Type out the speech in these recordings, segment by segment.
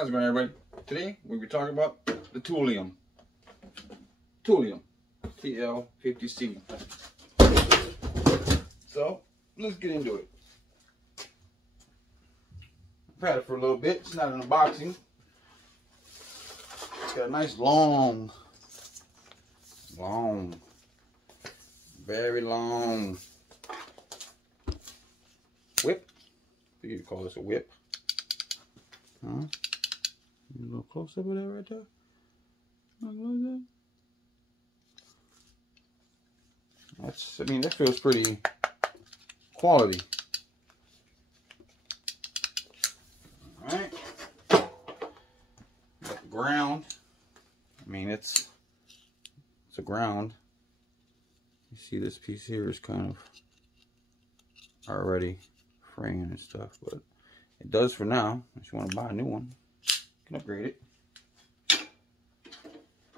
How's it going, everybody? Today we'll be talking about the tooliom. Tooliom, TL50C. So let's get into it. I've had it for a little bit. It's not an unboxing. It's got a nice long, very long whip. I think you call this a whip. Huh? A little close up of that right there. Like that. I mean, that feels pretty quality. Alright. Got the ground. I mean, it's a ground. You see this piece here is kind of already fraying and stuff, but it does for now. If you want to buy a new one, you can upgrade it.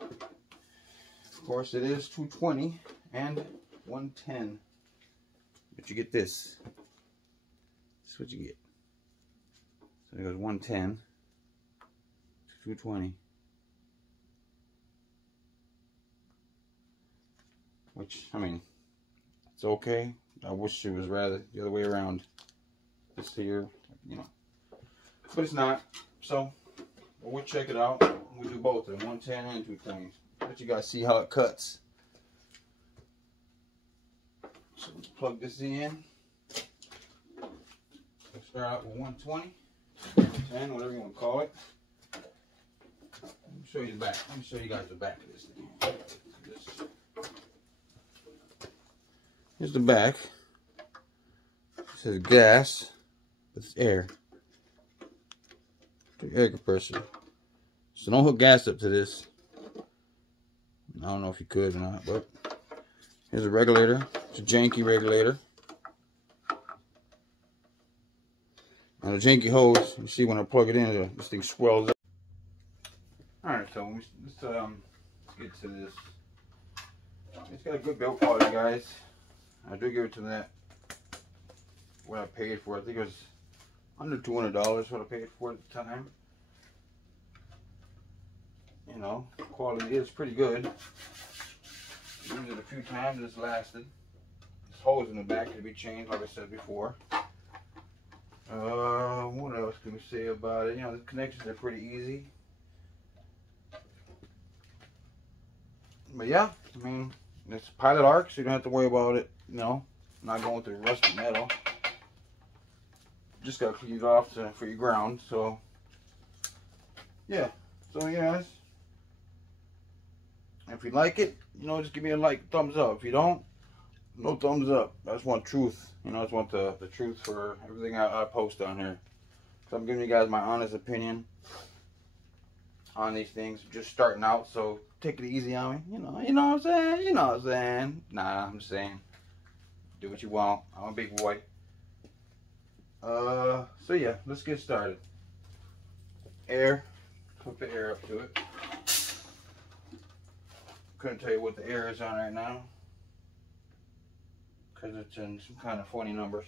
Of course, it is 220 and 110, but you get this. This is what you get. So it goes 110 to 220, which, I mean, it's okay. I wish it was rather the other way around. This here, you know, but it's not. So we'll check it out. We do both of them, 110 and 220. Let you guys see how it cuts. So let's plug this in. Let's start out with 120, 110, whatever you want to call it. Let me show you the back. Let me show you guys the back of this thing. Here's the back. It says gas. It's air. The air compressor. So don't hook gas up to this. I don't know if you could or not, but here's a regulator. It's a janky regulator. Now the janky hose, you see when I plug it in, this thing swells up. Alright, so let's get to this. It's got a good build quality, guys. I do give it to that. What I paid for it. I think it was under $200 what I paid for it at the time. You know, quality is pretty good. Used it a few times, it's lasted. This hose in the back can be changed, like I said before. What else can we say about it? You know, the connections are pretty easy. But yeah, I mean, it's pilot arc, so you don't have to worry about it, you know, not going through rusty metal. Just gotta clean it off for your ground. So yeah, so yeah, guys, if you like it, you know, just give me a like, thumbs up. If you don't, no thumbs up. I just want truth, you know. I just want the truth for everything I post on here. So I'm giving you guys my honest opinion on these things. I'm just starting out, so take it easy on me. You know what I'm saying? You know what I'm saying? Nah, I'm just saying, do what you want. I'm a big boy. So yeah, let's get started. Air, hook the air up to it. Couldn't tell you what the air is on right now because it's in some kind of funny numbers.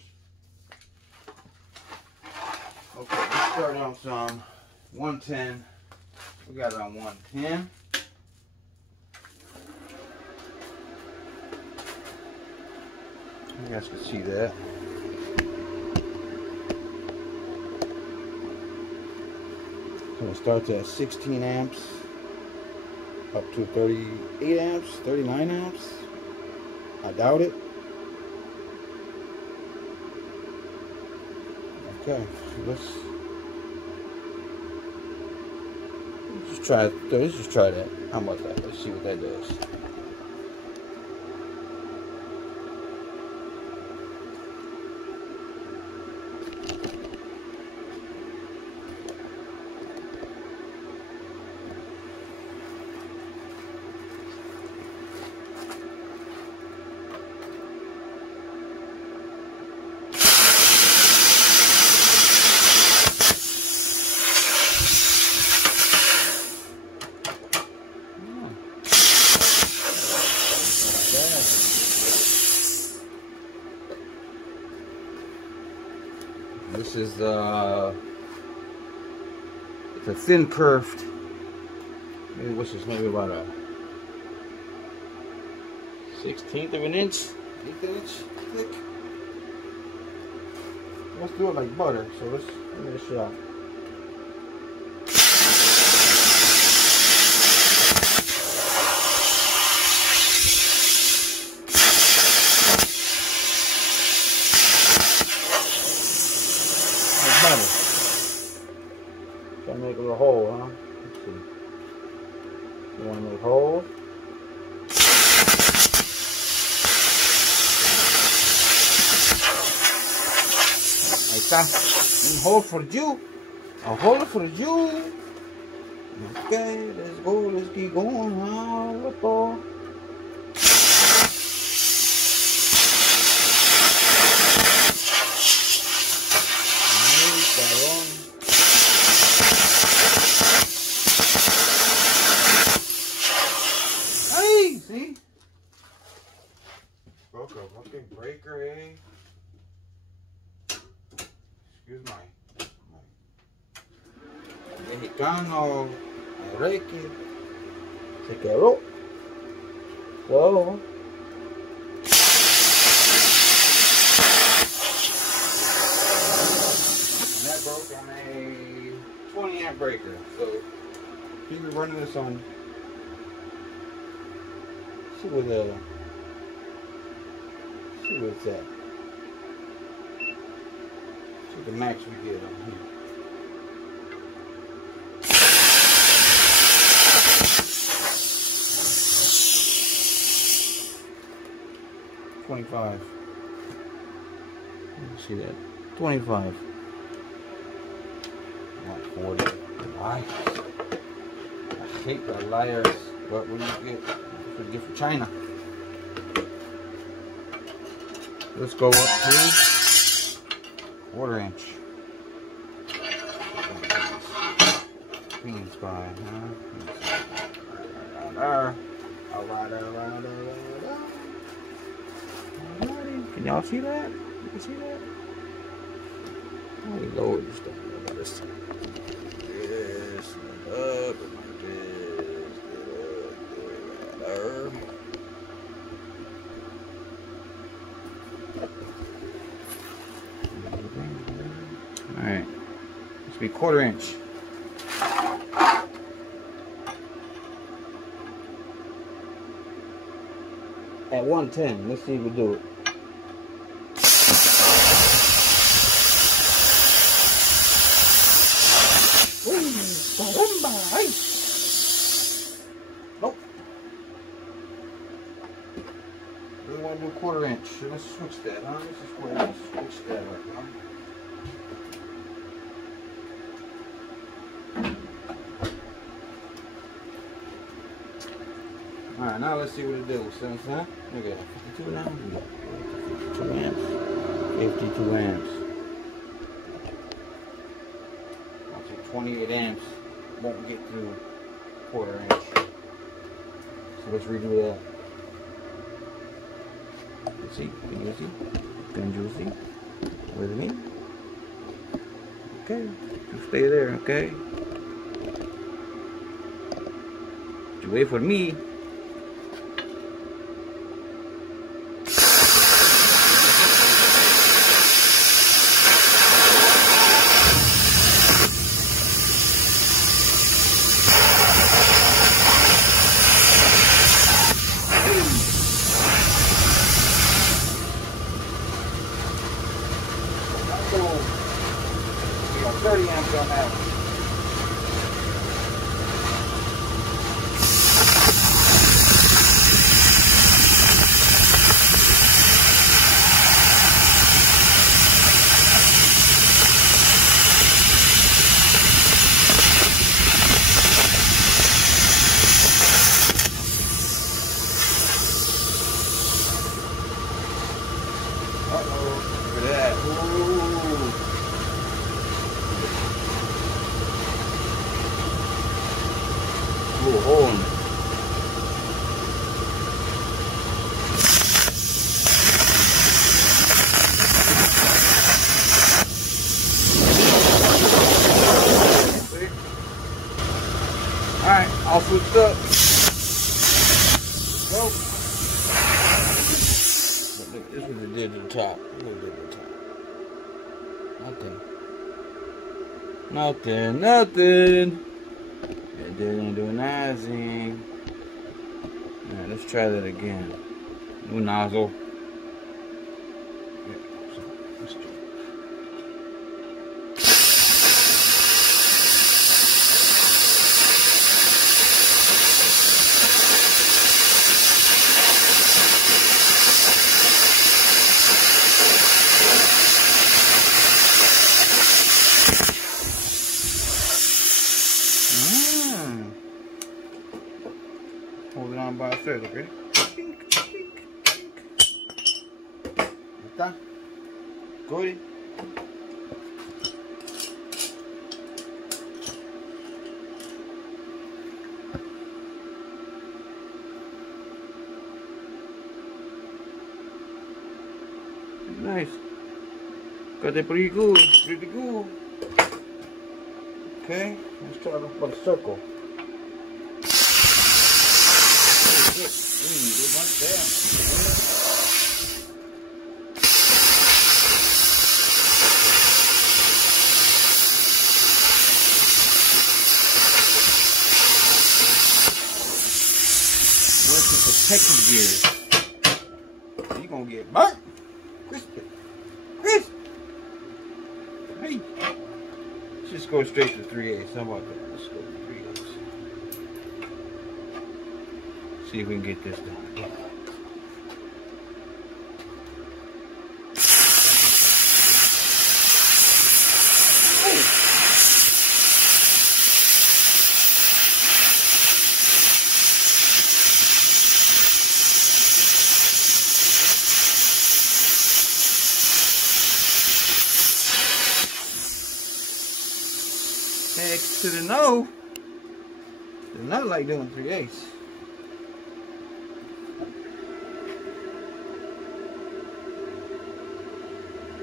Okay, let's start on some 110. We got it on 110. You guys can see that. So it starts at 16 amps up to 38 amps, 39 amps. I doubt it. Okay, let's just try it. Let's just try that. How about that? Let's see what that does. This is It's a thin curved. Maybe what's this? Maybe about a 1/16 of an inch, 1/8 inch thick. Let's do it like butter. So let's give it a shot. Like butter. Try to make a little hole, huh? Let's see. You want to make holes? Like that. And hold for you. A hole for you. Okay, let's go. Let's keep going. Let's go. Hey, see? Broke a fucking breaker, eh? Excuse my mexicano, Reiki, se quebró. Whoa. And that broke on a 20 amp breaker. So keep running this on. See what's that. See the max we get on here. $25. Let me see that. 25. Not 40. Liars. I hate the liars. But what do you get? What do you get from China? Let's go up to 1/4 inch. Clean spy, huh? Alright. Can y'all see that? You can see that? Let me lower this stuff a little this time. This, up, and like this. There. Alright. This will be 1/4 inch. At 110, let's see if we do it. Nope. We want to do 1/4 inch. Let's switch that, huh? Let's switch that up, huh? Alright, now let's see what it does. See what I'm saying? Look at that. 52 now? We got 52 amps. 52 amps. I'll say 28 amps won't get through 1/4 inch. So let's redo that. Let's see. Can you see? Can you see? With me? Okay. You stay there, okay? You wait for me. We got 30 amps on that one. Uh-oh, look at that. Ooh. All switched up. Nope. Look, this is what it did to the top. Look what it did to the top. Nothing. Nothing. It didn't do nothing. Alright, let's try that again. New nozzle. Yeah, so let's try. Hold it on by a thread, okay? Está. Good. Nice. Got that pretty good. Pretty good. Okay, let's try to put a circle. Where's the protective gear? You gonna get burnt. Crispy. Crisp. Hey. Let's just go straight to 3/8. How about that? Let's go to 3/8. See if we can get this done. Next to the no. It's not like doing 3/8.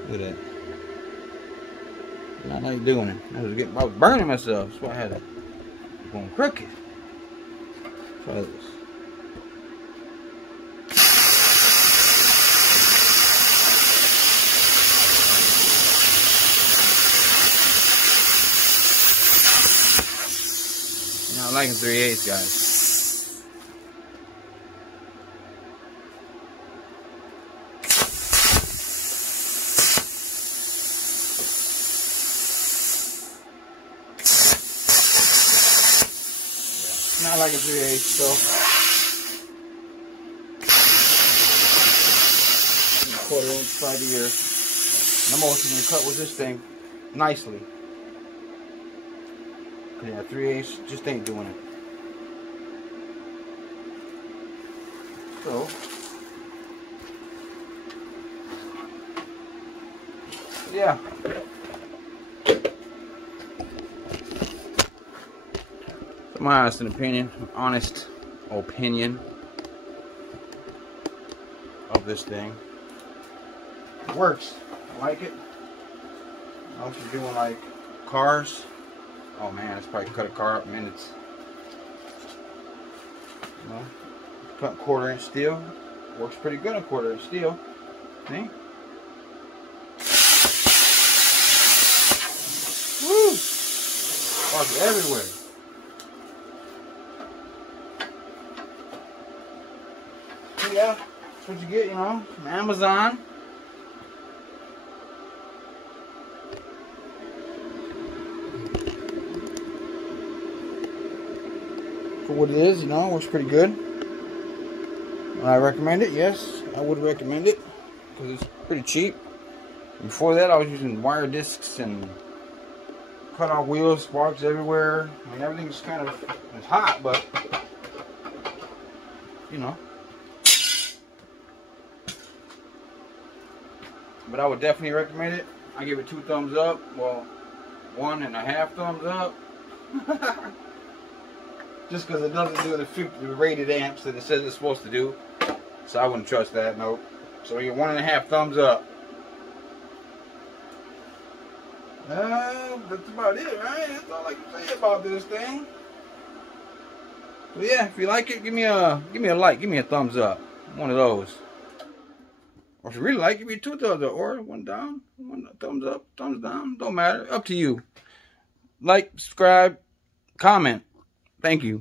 Look at that. Not like doing it. I was burning myself. That's why I had to go on crooked. Try this. Not liking 3/8, guys. Not like a 3/8, so $1/4" right here. I'm also gonna cut with this thing nicely. Yeah, 3/8 just ain't doing it. So yeah. My honest opinion of this thing. It works. I like it. I was doing like cars. Oh man, it's probably cut a car up in minutes. You know, cut 1/4" steel. Works pretty good on 1/4" steel. See? Woo! Sparks everywhere. Yeah, that's what you get, you know, from Amazon. For what it is, you know, works pretty good. Would I recommend it? Yes, I would recommend it because it's pretty cheap. Before that, I was using wire discs and cut off wheels, sparks everywhere. I mean, everything's kind of, it's hot, but you know. But I would definitely recommend it. I give it 2 thumbs up. Well, 1.5 thumbs up. Just because it doesn't do the rated amps that it says it's supposed to do. So I wouldn't trust that, nope. So I get 1.5 thumbs up. That's about it, right? That's all I can say about this thing. So yeah, if you like it, give me a like, give me a thumbs up. One of those. Or if you really like it, give me 2 thumbs up. Or 1 down, 1 thumbs up, thumbs down. Don't matter. Up to you. Like, subscribe, comment. Thank you.